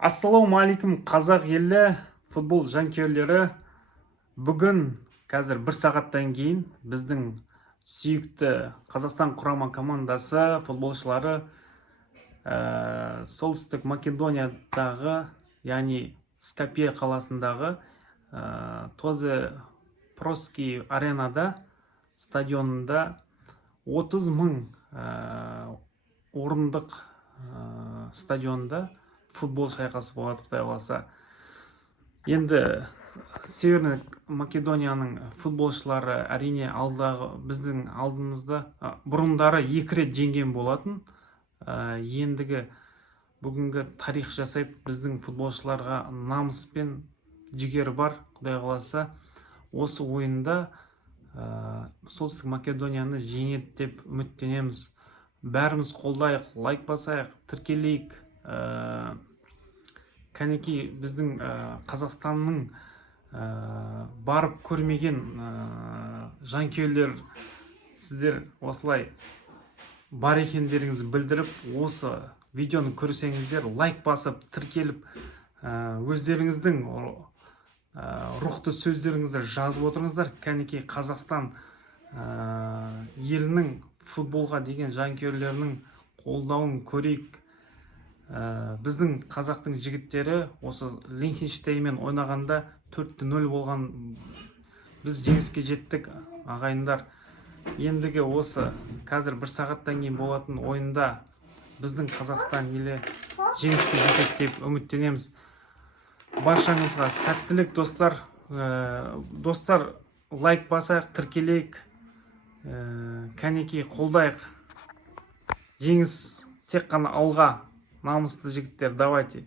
Ассалаумағалейкум қазақ елі футбол жанкүйерлері. Бүгін қазір бір сағаттан кейін біздің сүйікті Қазақстан құрама командасы футболшылары солтүстік Македониядағы, яғни Скопье қаласындағы Тозе Проски аренада стадионында 30 мың орындық стадионда футбол шайқасы болады, Құдай қаласа. Енді Северный Македонияның футболшылары әрине біздің алдымызда бұрындары 2 рет жеңген болатын. Ендігі бүгінгі тарих жасайды. Біздің футболшыларға намыс пен жігер бар, Құдай қаласа. Осы ойында Солтүстік Македонияны жеңеді деп үміттенеміз. Бәріміз қолдайық, лайк басайық, тіркелейік. Кәнекей біздің Қазақстанның барып көрмеген жанкүйерлер, сіздер осылай бар екендеріңізді білдіріп, осы видеоны көрсеңіздер, лайк басып, тіркеліп, өздеріңіздің рухты сөздеріңізді жазып отырыңыздар. Кәнекей Қазақстан елінің футболға деген жанкүйерлерінің қолдауын көрейік. Біздің қазақтың жігіттері осы Лихтенштейнмен ойнағанда 4-0 болған. Біз жеңіске жеттік, ағайындар. Ендігі осы қазір бір сағаттан кейін болатын ойында біздің Қазақстан елі жеңіске жетеді деп үміттенеміз. Баршаңызға сәттілік, достар. Достар, лайк басайық, тіркелейік, кәнекей қолдайық. Жеңіс тек қана алға. Намысты жігіттер, давайте.